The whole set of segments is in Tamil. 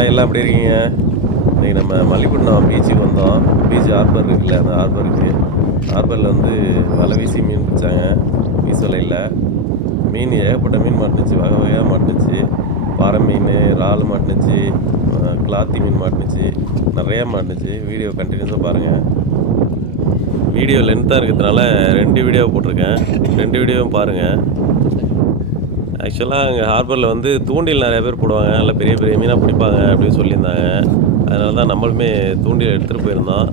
எல்லாம் எப்படி இருக்கீங்க? இன்றைக்கி நம்ம மல்லிப்பட்டினம் பீச்சுக்கு வந்தோம். பீச் ஹார்பர் இருக்குல்ல, அந்த ஹார்பரில் வந்து வலை வீசி மீன் பிடிச்சாங்க. வீசு வலையில் மீன் ஏகப்பட்ட மீன் மாட்டுனுச்சு, வகை வகையாக மாட்டுனுச்சு. பாறை மீன், இறால் மாட்டுனுச்சு, கிளாத்தி மீன் மாட்டுனுச்சு, நிறையா மாட்டுனுச்சு. வீடியோ கண்டினியூஸாக பாருங்கள். வீடியோ லென்த்தாக இருக்கிறதுனால 2 வீடியோ போட்டிருக்கேன், 2 வீடியோவும் பாருங்கள். ஆக்சுவலாக அங்கே ஹார்பரில் வந்து தூண்டில் நிறையா பேர் போடுவாங்க, நல்லா பெரிய பெரிய மீனாக பிடிப்பாங்க அப்படின்னு சொல்லியிருந்தாங்க. அதனால தான் நம்மளுமே தூண்டில் எடுத்துகிட்டு போயிருந்தோம்.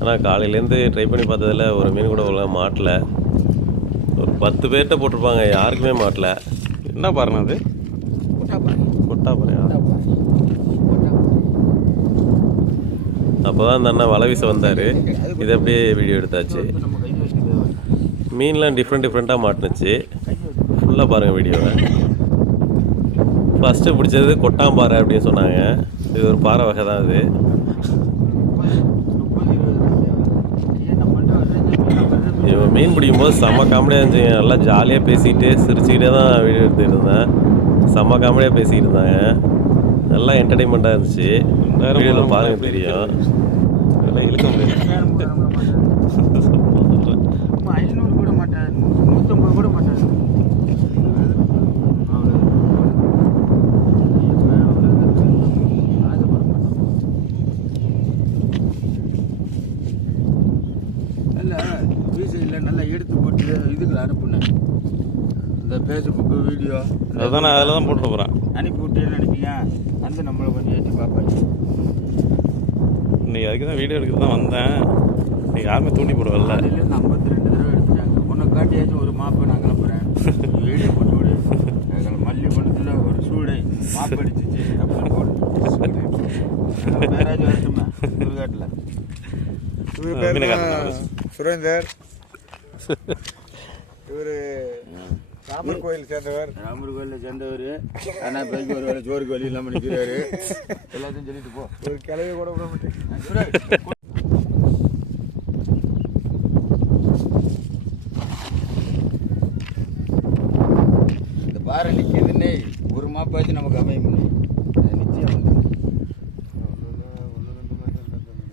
ஆனால் காலையிலேருந்து ட்ரை பண்ணி பார்த்ததில் ஒரு மீன் கூட ஒழுங்காக மாட்டல. ஒரு 10 பேர்கிட்ட போட்டிருப்பாங்க, யாருக்குமே மாட்டல. என்ன பாருங்க அது? கொட்டாப்பாறையா? அப்போ தான் அந்த அண்ணா வலை வீச வந்தார். இதை அப்படியே வீடியோ எடுத்தாச்சு. மீன்லாம் டிஃப்ரெண்ட்டாக மாட்டுனுச்சு. ஃபுல்லாக பாருங்கள் வீடியோவை. ஃபஸ்ட்டு பிடிச்சது கொட்டாம்பாறை அப்படின்னு சொன்னாங்க. இது ஒரு பாறை வகை தான். இது இவன் மீன் பிடிக்கும்போது செம்ம காமெடியாக இருந்துச்சுங்க. நல்லா ஜாலியாக பேசிக்கிட்டு சிரிச்சுக்கிட்டே தான் வீடியோ எடுத்துகிட்டு இருந்தேன். செம்ம காமெடியாக பேசிக்கிட்டு இருந்தாங்க. நல்லா என்டர்டெயின்மெண்ட்டாக இருந்துச்சு. வீடியோவில் பாருங்க தெரியும். இதெல்லாம் இழுக்க முடியாது. 500 கூட மாட்டாது, 150 கூட மாட்டாது. நல்லா வீசையில் நல்லா எடுத்து போட்டு இதுக்கு அனுப்புனேன். இந்த ஃபேஸ்புக்கு வீடியோ அதுதான் நான் அதில் தான் போட்டு போகிறேன். அனுப்பி விட்டேன்னு நினைப்பீங்க. வந்து நம்மளை கொஞ்சம் ஏற்றி பார்ப்பாங்க. இன்றைக்கி அதுக்கு தான் வீடியோ எடுக்க தான் வந்தேன். இன்றைக்கி யாருமே தூண்டி போடுவதில்ல. அதுலேருந்து 52 தடவை எடுத்துட்டாங்க. உன்னை காட்டியாச்சும் ஒரு மாப்பை நான் கிளம்புறேன், வீடியோ போட்டு விடு. மல்லி பணத்தில் ஒரு சூடை மாப்பு அடிச்சிச்சு அப்படின்னு போடு. மேராஜ் வரட்டுமே சுடுகாட்டில். சுரேந்தர் இவர் ராமர் கோயில் சேர்ந்தவர். ராமர் கோயிலில் சேர்ந்தவர். ஆனால் இப்போ ஒரு வேலை ஜோருக்கு வழி இல்லாமல் நிற்கிறாரு. எல்லாத்தையும் சொல்லிட்டு போ. ஒரு கிளவி கூட விட மாட்டேன். இந்த பாறை நிற்கிதுன்னே ஒரு மாப்பாச்சு நமக்கு அமையும். நிச்சயம் வந்து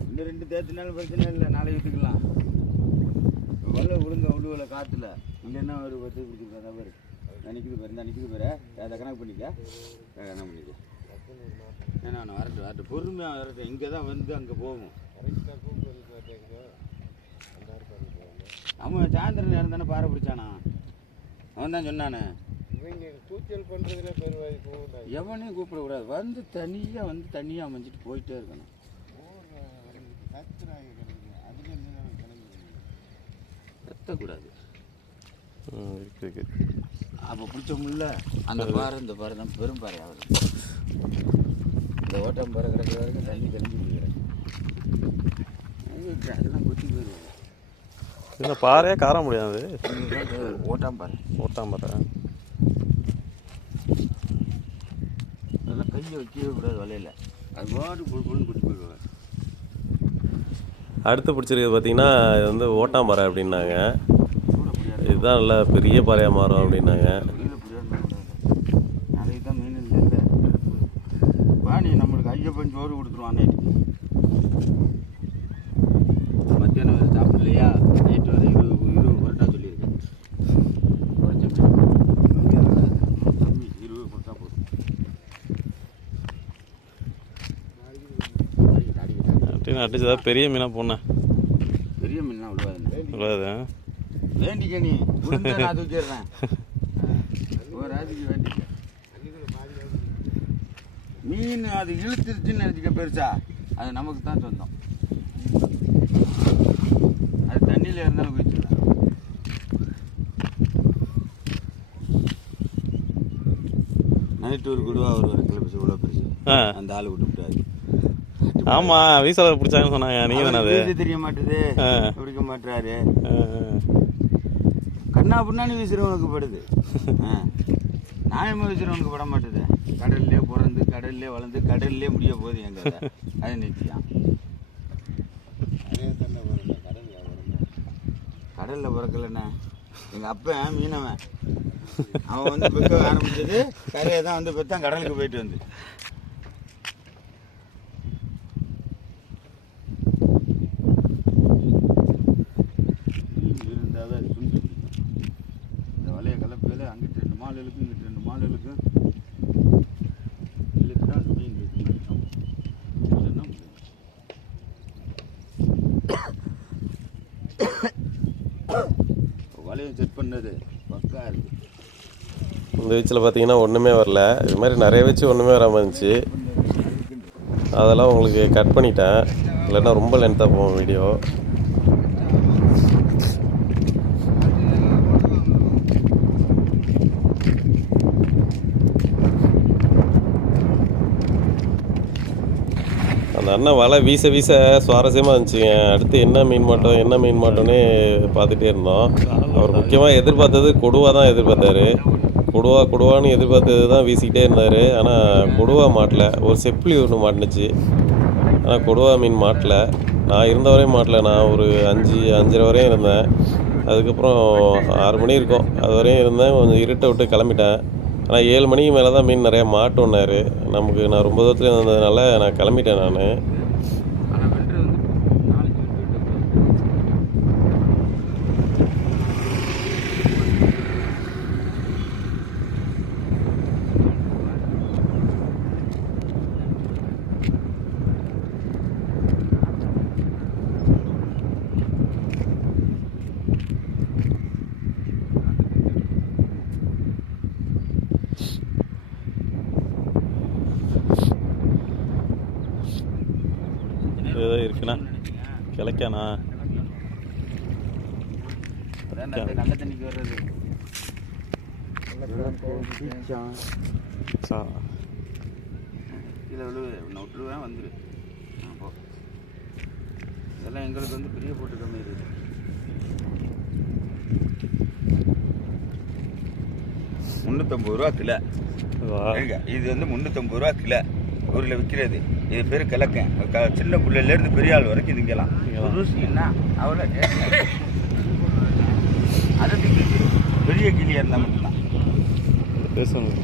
இன்னும் 2 தேத்தினாலும் பிரச்சனை இல்லை, நாளைக்கு விற்றுக்கலாம். வல்ல விழுங்க உழுவலை காற்றுல இல்லைன்னா ஒரு 10 பிடிச்சிருக்கா பேர் நினைக்குது பாரு. இந்த நிற்குது பாரு, அதை கணக்கு பண்ணிக்க, கணக்கு பண்ணிக்க. ஏன்னா நான் வரட்டு பொறுமையாக வரட்டும். இங்கே தான் வந்து அங்கே போகும். அவன் சாயந்தரம் நேரம் தானே பாறை பிடிச்சானா? அவன் தான் சொன்னானே கூச்சல் பண்ணுறதுல பெருவாய் எவனையும் கூப்பிடக்கூடாது. வந்து தனியாக அமைஞ்சிட்டு போயிட்டே இருக்கணும். கத்தக்கூடாது. அப்போ பிடிச்சோம்ல அந்த பாறை, இந்த பாறை தான் பெரும் பாறை ஆகுது. இந்த ஓட்டம் பாறை கிடக்கிற வரைக்கும் தண்ணி தெளிஞ்சு போயிடுறேன். அதெல்லாம் கொத்தி போயிடுவாங்க. இந்த பாறையே கார முடியாது. ஓட்டாம்பாறை அதெல்லாம் கையை வைக்கவே கூடாது வலையில். அது பாட்டு பொழுது கொட்டி போயிடுவாங்க. அடுத்து பிடிச்சிருக்கிறது பார்த்தீங்கன்னா இது வந்து ஓட்டாம்பாறை அப்படின்னாங்க. இதுதான் நல்லா பெரிய பாறையாக மாறும் அப்படின்னாங்க. நாளைக்கு தான் மீன் இல்லை வாணி நம்மளுக்கு ஐயப்பன் சோறு கொடுத்துருவான். நைட்டுக்கு மத்தியானம் வரை சாப்பிடலையா? நைட்டு வரை 20 பொருட்டா சொல்லியிருக்கேன். கம்மி 20 பொருட்டா போதும். அப்படின்னு அடிச்சதா பெரிய மீனாக போனேன். பெரிய மீன்லாம் விழுவாது. வேண்டிக்க நீ நான் தூக்கிடுறேன். ஒரு ராஜிக்கு வேண்டிக்க. மீன் அது இழுத்துருச்சுன்னு நினச்சிக்க பெருசா, அது நமக்கு தான் சொந்தம். அது தண்ணியில் இருந்தாலும் குதிச்சுடலாம். நைட்டு ஒரு குடுவா ஒரு கிலோ இவ்வளோ பெருசு. அந்த ஆள் விட்டு விட்டாரு. ஆமாம், வீசால பிடிச்சாங்கன்னு சொன்னாங்க. நீங்கள் தானே அது தெரிய மாட்டுது, பிடிக்க மாட்டுறாரு. கண்ணா பின்னாடி வீசுறவனுக்கு படுது, நியாயமாக வீசுறவனுக்கு பட மாட்டுது. கடல்லே பிறந்து கடல்லே வளர்ந்து கடல்லே முடிய போகுது எங்க அது நிச்சயம். கடலில் பிறக்கலண்ணே. எங்கள் அப்பன் மீனவன், அவன் வந்து பெக்க ஆரம்பிச்சது கரையை தான் வந்து பெத்தான் கடலுக்கு போயிட்டு வந்து செட் பண்ணது பக்கா இருக்கு. இந்த வீச்சில் பார்த்தீங்கன்னா ஒன்றுமே வரல. இது மாதிரி நிறைய வச்சு ஒன்றுமே வராமல் இருந்துச்சு. அதெல்லாம் உங்களுக்கு கட் பண்ணிட்டேன், இல்லைன்னா ரொம்ப லென்த்தாக போகும் வீடியோ. அந்த அண்ணன் வலை வீச வீச சுவாரஸ்யமாக இருந்துச்சுங்க. அடுத்து என்ன மீன் மாட்டோன்னே பார்த்துட்டே இருந்தோம். அவர் முக்கியமாக எதிர்பார்த்தது கொடுவா தான் எதிர்பார்த்தாரு. கொடுவான்னு எதிர்பார்த்தது தான் வீசிக்கிட்டே இருந்தார். ஆனால் கொடுவா மாட்டல. ஒரு செப்ளி ஒன்று மாட்டுனுச்சு, ஆனால் கொடுவா மீன் மாட்டல. நான் இருந்த வரையும் மாட்டல. நான் ஒரு 5:30 வரையும் இருந்தேன். அதுக்கப்புறம் 6 மணி இருக்கும், அது வரையும் இருந்தேன். கொஞ்சம் இருட்டை விட்டு கிளம்பிட்டேன். ஆனால் 7 மணிக்கு மேலே தான் மீன் நிறையா மாட்டோன்னாரு. நான் ரொம்ப தூரத்தில் இருந்ததுனால நான் கிளம்பிட்டேன். நான் ஆனால் வென்று வந்து 4 ஏதோ இருக்குண்ணா, கிளைக்காண்ணா. அதான் நல்ல தண்ணிக்கு வர்றது. கீழே நான் விட்டுருவேன், வந்துடு. அப்போ இதெல்லாம் எங்களுக்கு வந்து பெரிய போட்டு கம்மி இருக்குது. $350 கிலோ. இது வந்து $350 கிலோ ஊரில் விற்கிறது. இது பேர் கிழக்கன். சின்ன பிள்ளையிலேருந்து பெரிய ஆள் வரைக்கும் திங்கலாம். ருசின்னா அவ்வளோ அதை பெரிய கிளியாக இருந்தால் மட்டும்தான் பேசணும்.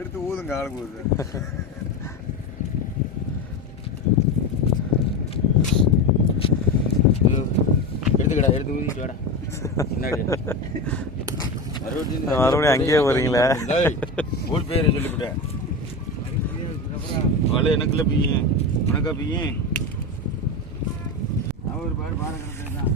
எடுத்து ஊதுங்க, ஆளுக்கு ஊது. எடுத்து ஊதிட்டு வாடா. மறுபடியும் அங்கேயே போறீங்களே. ஊர் பேர் சொல்லிவிட்டேன். வலை எனக்குள்ள பையன், உனக்கா பையன். அவர் பாரு கிடக்கு தான்.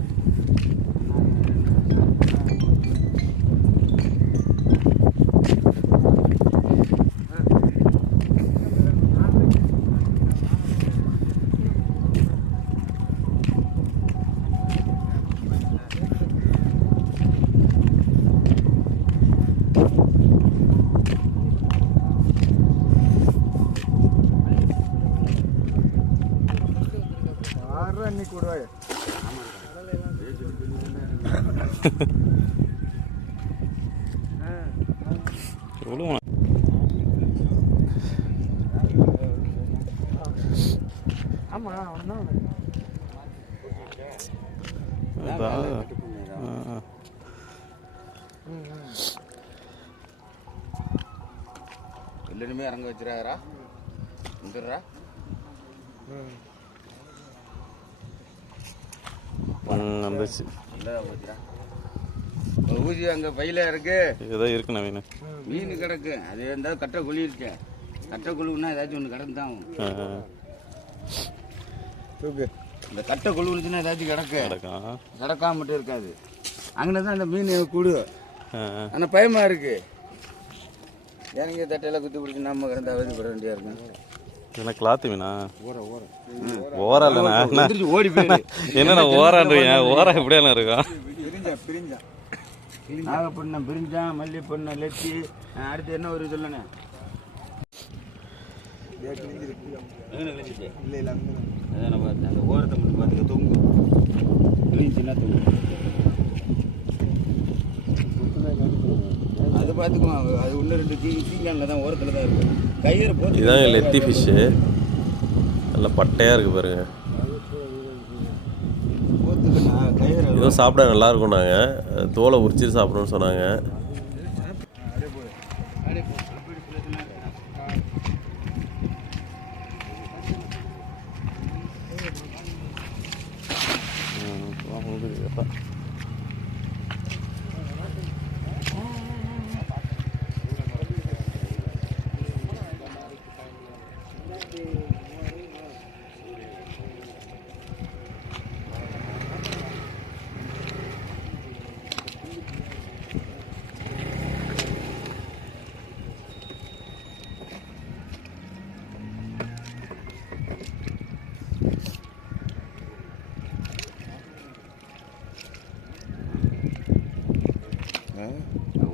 இன்னைக்கு கூட எல்லாருமே இறங்க வச்சுறாரா, வந்துடுறா. வந்துச்சு. ஊசி அங்கே பையில இருக்கு. இதுதான் இருக்குண்ணா மீன். மீன் கிடக்கு. அது இருந்தால் கட்டை குழி இருக்கு. கட்டை குழுவுனா ஏதாச்சும் ஒன்று கிடந்து தான் ஆகும். இந்த கட்டை குழுவுச்சுன்னா ஏதாச்சும் கிடக்காம மட்டும் இருக்காது. அங்கே தான் அந்த மீன் கூடு. ஆனால் பயமா இருக்கு. எனக்கு தட்டையெல்லாம் குத்தி பிடிச்சி நம்ம கிடந்து அவதிப்பட வேண்டியா இருக்கும். எனக்கு கிளாத்து மீனா? ஓரா இல்லைண்ணா. ஓடி போயிடு. என்னண்ணா ஓரான்றீங்க? ஓரா எப்படியாண்ணா இருக்கும்? நாகப்பட்டினம் பிரிஞ்சான், மல்லிப்பட்டினம் லெச்சி. அடுத்து என்ன ஒரு சொல்லணே? அதான் பார்த்தேன். அந்த ஓரத்தை மட்டும் பார்த்துக்க தொங்கும். கிழிஞ்சின்னா தொங்கும். அது பார்த்துக்குவோம். அது ஒன்று 2 தீங்கானில் தான் ஓரத்தில் தான் இருக்கும். கயிறு போட்டு. இதுதான் லெத்தி ஃபிஷ்ஷு. நல்லா பட்டையாக இருக்குது பாருங்க. போத்துக்கு நான் கயிறு ஏதோ சாப்பிட நல்லா இருக்கும். நாங்கள் தோலை உரிச்சிட்டு சாப்பிடணும்னு சொன்னாங்க.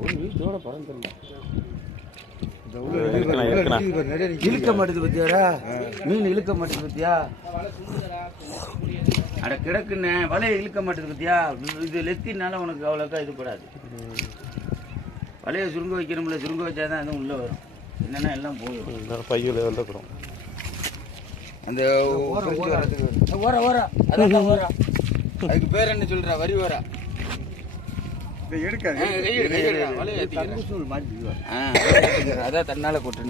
ஒரு வீட்டோட பறந்துடல. இழுக்க இழுக்க மாட்டேது பத்தியாடா, மீன் இழுக்க மாட்டேது பத்தியா? அட கிடக்குன்னு வலையை இழுக்க மாட்டேது பத்தியா? இது லெத்தினால உனக்கு அவ்வளோக்கா இது படாது. வலையை சுருங்க வைக்கணும்ல, சுருங்க வச்சாதான் அதுவும் உள்ள வரும். என்னன்னா எல்லாம் போயிடும். பையில் வந்துடும். அந்த ஓர ஓர அதான் ஓர. அதுக்கு பேர் என்ன சொல்ற? வரி ஓர. எடுக்காது. அதான் தன்னால கொட்டு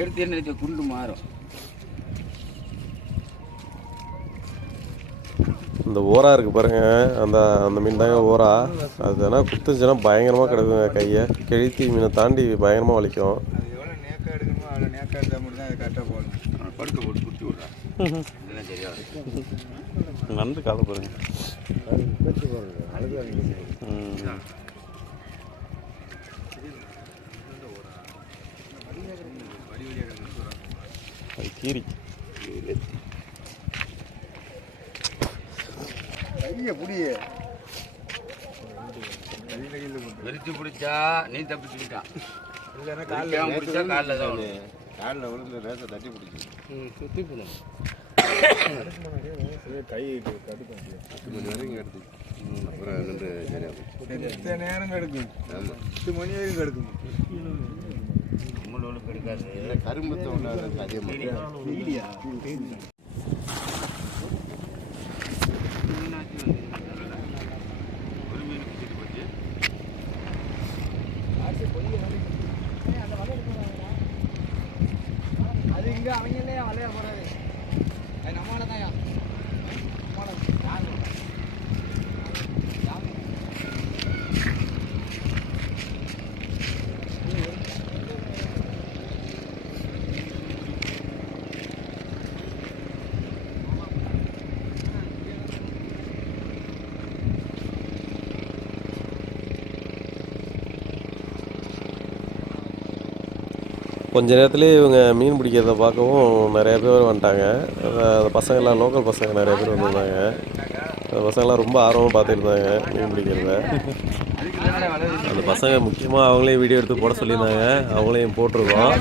எடுத்து என்ன குண்டு மாறும். இந்த ஓரா இருக்குது பாருங்க, அந்த அந்த மீன் தாங்க ஓரா. அது ஆனால் குத்துச்சுன்னா பயங்கரமாக கிடக்குங்க. கையை கெழுத்தி மீனை தாண்டி பயங்கரமாக வலிக்கும். அது எவ்வளோ நேக்கா எடுக்கணுமோ அவ்வளோ நேக்கா எடுத்தால் மட்டும் தான் அது கரெக்டாக போடணும். படுக்க போட்டு குத்தி விட்றா. இதெல்லாம் சரியா நன்று காலை பாருங்க. அது கீரி கையை புடியே வெறிச்சு பிடிச்சா நீ தப்பிச்சுக்கிட்டான். இல்லைன்னா பிடிச்சா காலில் தான் காலில் விழுந்து ரேசை தட்டி பிடிக்கும். சுற்றி போகணும். கை கடுக்க முடியும். 10 மணி வரைக்கும் எடுத்து அப்புறம் நின்று சரியாக எத்தனை நேரம் கெடுக்கும்? 10 மணி வரைக்கும் கெடுக்கும். முள்ளு கெடுக்காது. இல்லை கரும்பத்தை உண்டாது அதே மாதிரி அது இங்கே அவங்களே வலையா போறாரு. நம்மளால தான் கொஞ்ச நேரத்துலேயே இவங்க மீன் பிடிக்கிறத பார்க்கவும் நிறைய பேர் வந்துட்டாங்க. அந்த பசங்கள்லாம் லோக்கல் பசங்க நிறைய பேர் வந்திருந்தாங்க. அந்த பசங்கள்லாம் ரொம்ப ஆர்வமாக பார்த்துருந்தாங்க மீன் பிடிக்கிறத. அந்த பசங்க முக்கியமாக அவங்களே வீடியோ எடுத்து போட சொல்லியிருந்தாங்க. அவங்களையும் போட்டிருக்கோம்.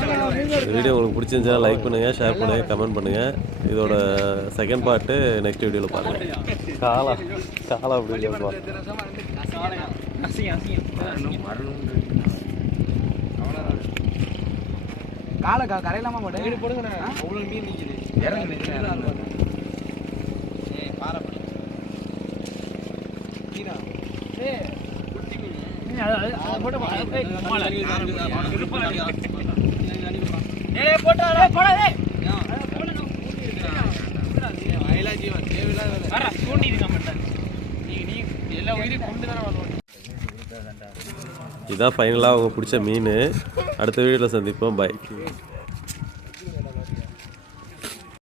இந்த வீடியோ உங்களுக்கு பிடிச்சிருந்தா லைக் பண்ணுங்கள், ஷேர் பண்ணுங்கள், கமெண்ட் பண்ணுங்கள். இதோட செகண்ட் பார்ட்டு நெக்ஸ்ட் வீடியோவில் பாருங்கள். காலா காலா அப்படி காலை கரையிலாமா மாட்டேன் போடுங்க. அவ்வளோ மீன் நிற்கிது. இறங்கி நிற்கிறேன். பாரப்படி மீனா குட்டி மீன் போட்டு இதுதான் ஃபைனலாக அவங்க பிடிச்ச மீன். அடுத்த வீடியோவில் சந்திப்போம். பை.